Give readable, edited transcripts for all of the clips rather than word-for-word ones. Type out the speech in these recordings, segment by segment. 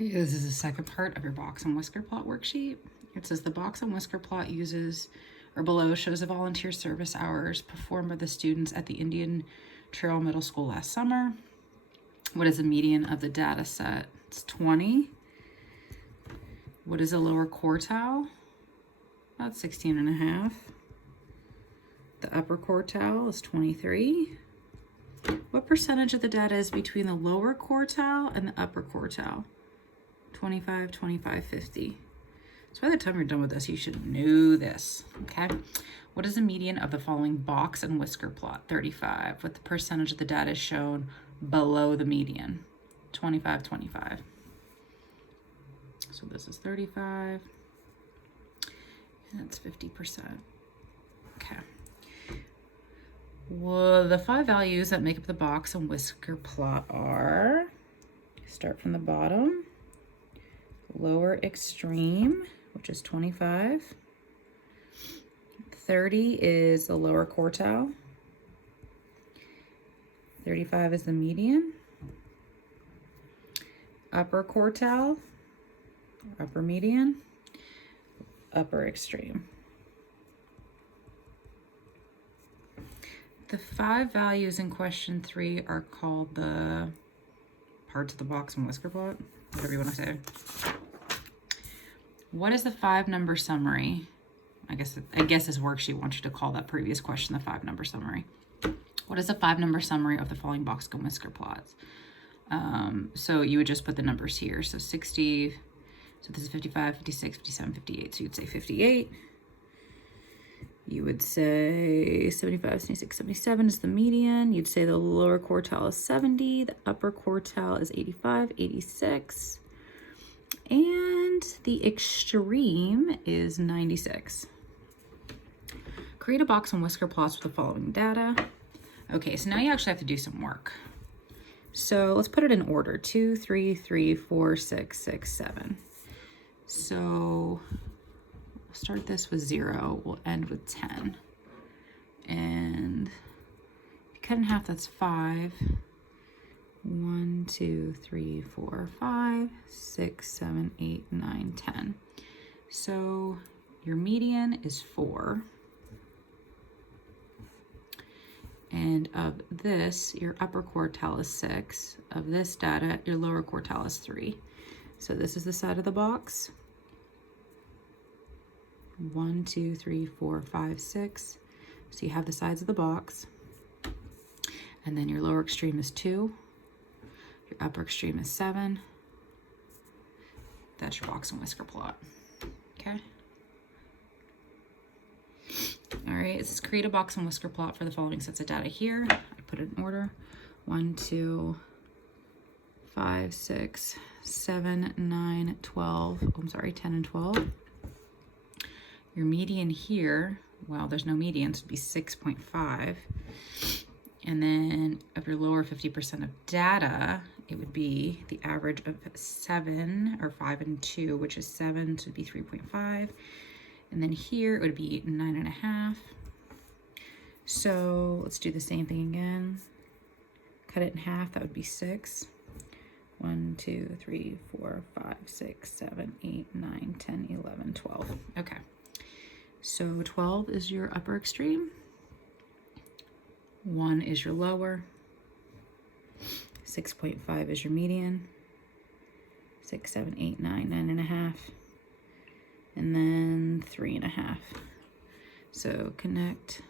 Okay, this is the second part of your box and whisker plot worksheet. It says the box and whisker plot uses, or below, shows the volunteer service hours performed by the students at the Indian Trail Middle School last summer. What is the median of the data set? It's 20. What is the lower quartile? About 16 and a half. The upper quartile is 23. What percentage of the data is between the lower quartile and the upper quartile? 25, 25, 50. So by the time you're done with this, you should know this, okay? What is the median of the following box and whisker plot? 35. What the percentage of the data is shown below the median? 25, 25. So this is 35, and that's 50%. Okay. Well, the 5 values that make up the box and whisker plot are, start from the bottom, lower extreme, which is 25. 30 is the lower quartile. 35 is the median. Upper quartile, upper median, upper extreme. The 5 values in question 3 are called the parts of the box and whisker plot, whatever you want to say. What is the 5-number summary? I guess this worksheet wants you to call that previous question the 5-number summary. What is the 5-number summary of the following box and whisker plots? So you would just put the numbers here. So 60, so this is 55, 56, 57, 58. So you'd say 58. You would say 75, 76, 77 is the median. You'd say the lower quartile is 70. The upper quartile is 85, 86. And the extreme is 96. Create a box and whisker plots with the following data. Okay, so now you actually have to do some work. So let's put it in order. 2, 3, 3, 4, 6, 6, 7. So we'll start this with 0. We'll end with 10. And if you cut in half, that's 5. 1, 2, 3, 4, 5, 6, 7, 8, 9, 10. So your median is 4. And of this, your upper quartile is 6. Of this data, your lower quartile is 3. So this is the side of the box. 1, 2, 3, 4, 5, 6. So you have the sides of the box. And then your lower extreme is 2. Your upper extreme is 7. That's your box and whisker plot. Okay. All right, it says create a box and whisker plot for the following sets of data here. I put it in order. 1, 2, 5, 6, 7, 9, 12. Oh, I'm sorry, 10 and 12. Your median here, well, there's no median, so it'd be 6.5. And then of your lower 50% of data, it would be the average of 7 or 5 and 2, which is 7, so it'd be 3.5. And then here it would be 9.5. So let's do the same thing again. Cut it in half, that would be 6. 1, 2, 3, 4, 5, 6, 7, 8, 9, 10, 11, 12. Okay. So 12 is your upper extreme. 1 is your lower. 6.5 is your median. 6, 7, 8, 9, 9.5. And then 3.5. So connect.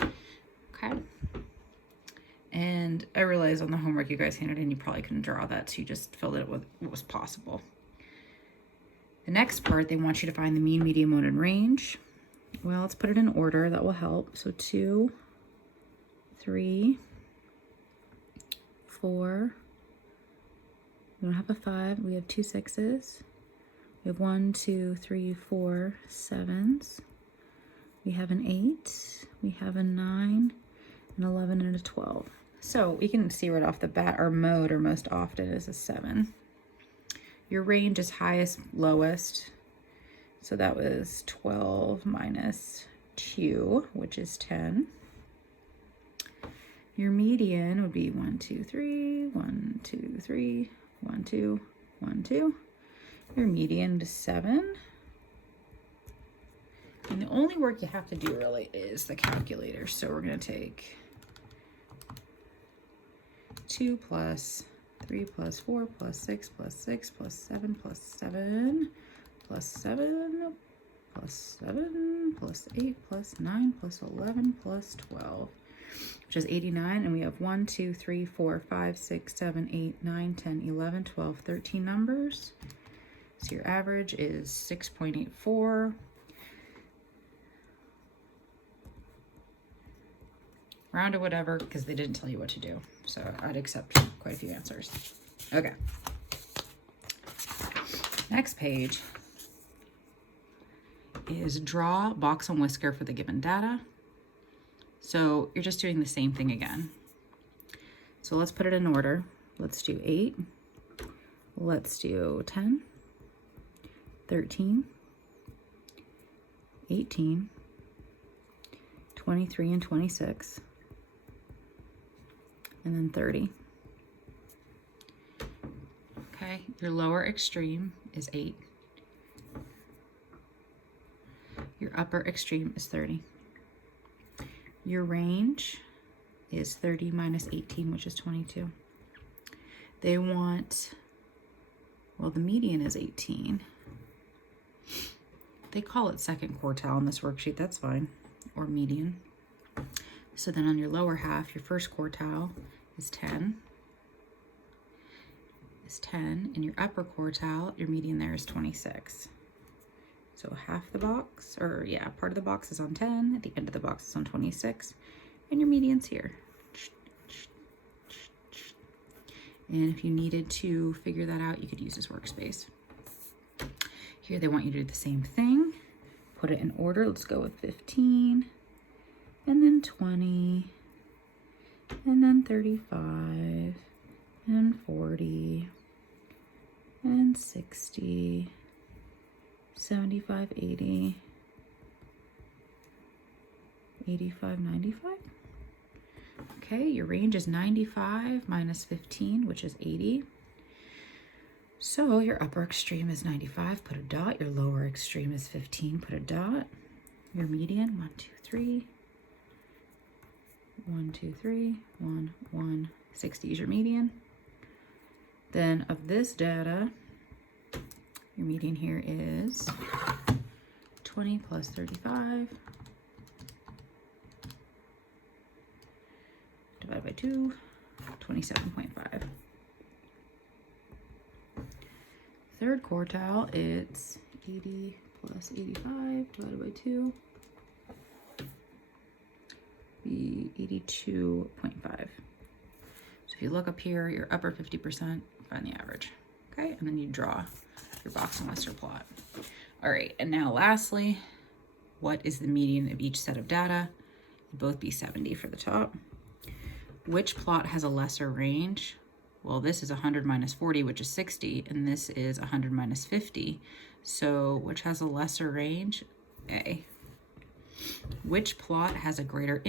Okay. And I realized on the homework you guys handed in, you probably couldn't draw that, so you just filled it with what was possible. The next part, they want you to find the mean, median, mode, and range. Well, let's put it in order. That will help. So 2, 3, 4. We don't have a 5. We have 2 6s. We have 1, 2, 3, 4 7s. We have an 8. We have a 9, an 11, and a 12. So we can see right off the bat our mode, or most often, is a 7. Your range is highest, lowest. So that was 12 minus 2, which is 10. Your median would be 1, 2, 3, 1, 2, 3, 1, 2, 1, 2. Your median is 7. And the only work you have to do really is the calculator. So we're going to take 2 plus 3 plus 4 plus 6 plus 6 plus 7 plus 7 plus 7 plus 7 plus 8 plus 9 plus 11 plus 12, which is 89. And we have 1, 2, 3, 4, 5, 6, 7, 8, 9, 10, 11, 12, 13 numbers. So your average is 6.84. Round to whatever, because they didn't tell you what to do. So I'd accept quite a few answers. Okay. Next page is draw box and whisker for the given data. So you're just doing the same thing again. So let's put it in order. Let's do 8. Let's do 10, 13, 18, 23, and 26. And then 30. Okay, your lower extreme is 8. Your upper extreme is 30. Your range is 30 minus 18, which is 22. They want, well, the median is 18. They call it second quartile in this worksheet, that's fine, or median. So then on your lower half, your first quartile is 10. And your upper quartile, your median there is 26. So half the box, or yeah, part of the box is on 10, at the end of the box is on 26, and your median's here. And if you needed to figure that out, you could use this workspace. Here they want you to do the same thing. Put it in order. Let's go with 15. And then 20, and then 35, and 40, and 60, 75, 80, 85, 95. Okay, your range is 95 minus 15, which is 80. So your upper extreme is 95, put a dot. Your lower extreme is 15, put a dot. Your median, 1, 2, 3. 1, 2, 3, 1, 1, 60 is your median. Then of this data, your median here is 20 plus 35 divided by 2, 27.5. Third quartile, it's 80 plus 85 divided by 2. Be 82.5. So if you look up here, your upper 50%, find the average. Okay, and then you draw your box and whisker plot. All right, and now lastly, what is the median of each set of data? It'd both be 70 for the top. Which plot has a lesser range? Well, this is 100 minus 40, which is 60, and this is 100 minus 50. So which has a lesser range? A. Which plot has a greater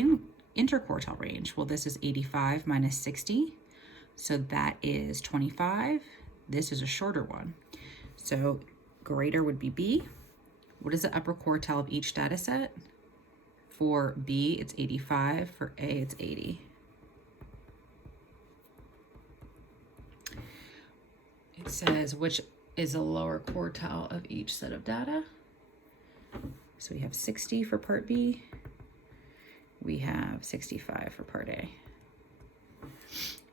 interquartile range? Well, this is 85 minus 60, so that is 25. This is a shorter one, so greater would be B. What is the upper quartile of each data set? For B, it's 85. For A, it's 80. It says which is a lower quartile of each set of data. So we have 60 for part B. We have 65 for part A.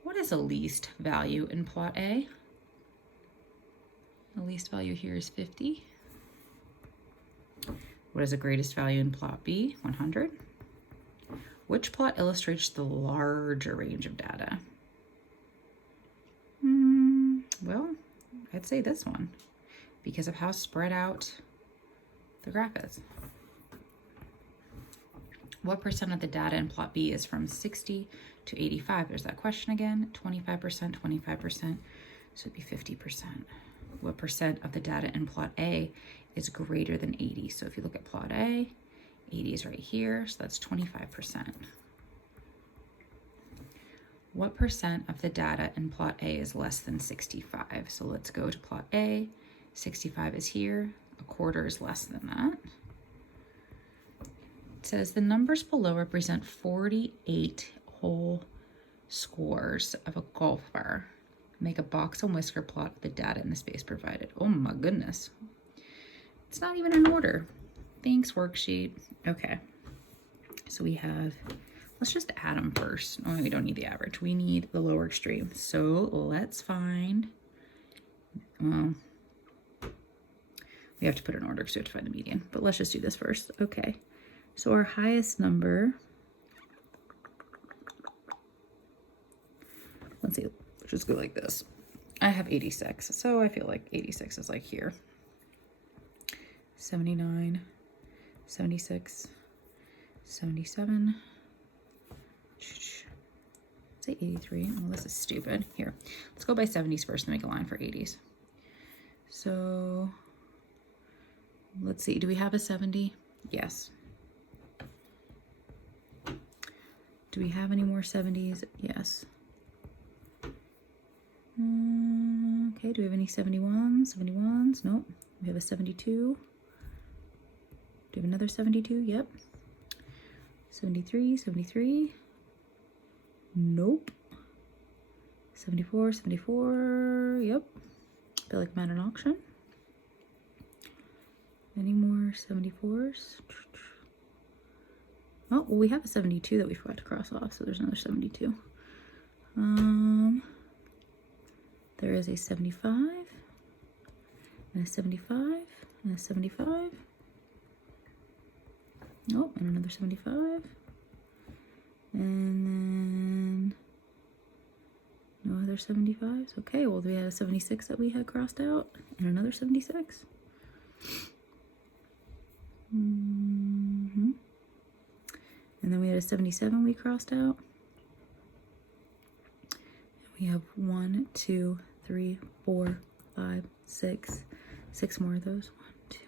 What is the least value in plot A? The least value here is 50. What is the greatest value in plot B? 100. Which plot illustrates the larger range of data? Well, I'd say this one because of how spread out the graph is. What percent of the data in plot B is from 60 to 85? There's that question again. 25%, 25%, so it'd be 50%. What percent of the data in plot A is greater than 80? So if you look at plot A, 80 is right here, so that's 25%. What percent of the data in plot A is less than 65? So let's go to plot A. 65 is here. A quarter is less than that. It says the numbers below represent 48 whole scores of a golfer. Make a box and whisker plot of the data in the space provided. Oh my goodness. It's not even in order. Thanks, worksheet. Okay. So we have, let's just add them first. Oh, we don't need the average. We need the lower extreme. So let's find, well, we have to put it in order because we have to find the median, but let's just do this first. Okay. So our highest number, let's see, let's just go like this. I have 86, so I feel like 86 is like here. 79, 76, 77, say 83. Oh, this is stupid. Here, let's go by 70s first and make a line for 80s. So let's see, do we have a 70? Yes. Do we have any more 70s? Yes. Okay, do we have any 71s? 71s? Nope. We have a 72. Do we have another 72? Yep. 73, 73. Nope. 74, 74. Yep. Feel like I'm at an auction. Any more 74s? Oh, well, we have a 72 that we forgot to cross off, so there's another 72. There is a 75, and a 75, and a 75. Oh, and another 75. And then no other 75s. Okay, well, we had a 76 that we had crossed out, and another 76. And then we had a 77 we crossed out. We have 1, 2, 3, 4, 5, 6. 6 more of those. 1, 2,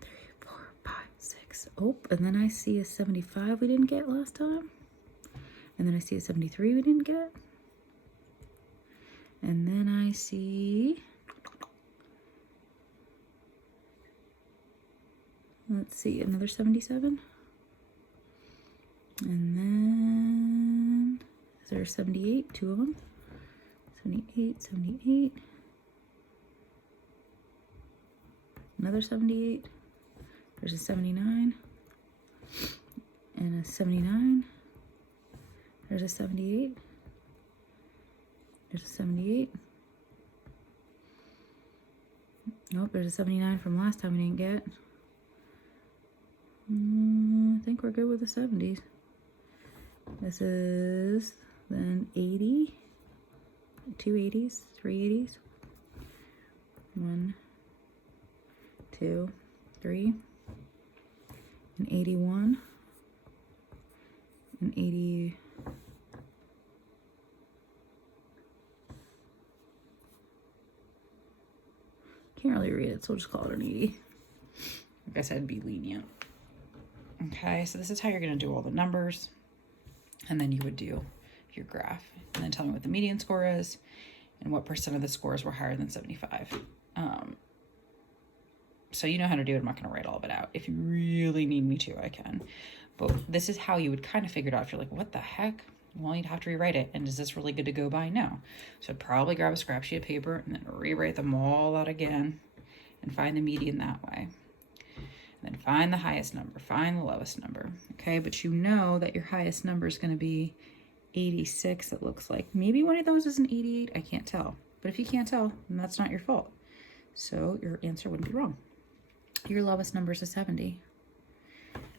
3, 4, 5, 6. Oh, and then I see a 75 we didn't get last time. And then I see a 73 we didn't get. And then I see, let's see, another 77. And then, is there a 78? 2 of them. 78, 78. Another 78. There's a 79. And a 79. There's a 78. There's a 78. Nope, there's a 79 from last time we didn't get. I think we're good with the 70s. This is then 80. 2 80s, 3 80s. 1, 2, 3. An 81. An 80. Can't really read it, so we'll just call it an 80. I guess I'd be lenient. Okay, so this is how you're going to do all the numbers. And then you would do your graph. And then tell me what the median score is and what percent of the scores were higher than 75. So you know how to do it. I'm not going to write all of it out. If you really need me to, I can. But this is how you would kind of figure it out. If you're like, what the heck? Well, you'd have to rewrite it. And is this really good to go by? No. So I'd probably grab a scrap sheet of paper and then rewrite them all out again and find the median that way. And then find the highest number, find the lowest number. Okay, but you know that your highest number is going to be 86, it looks like. Maybe one of those is an 88, I can't tell. But if you can't tell, then that's not your fault. So your answer wouldn't be wrong. Your lowest number is a 70.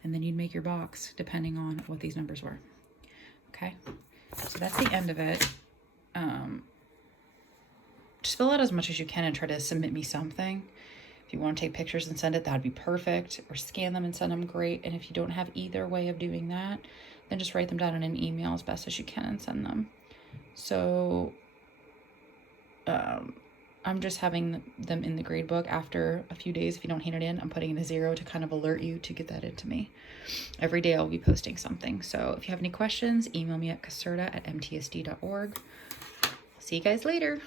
And then you'd make your box depending on what these numbers were. Okay, so that's the end of it. Just fill out as much as you can and try to submit me something. If you want to take pictures and send it, that'd be perfect. Or scan them and send them, great. And if you don't have either way of doing that, then just write them down in an email as best as you can and send them. So I'm just having them in the grade book after a few days. If you don't hand it in, I'm putting in a 0 to kind of alert you to get that into me. Every day I'll be posting something. So if you have any questions, email me at caserta@mtsd.org. See you guys later.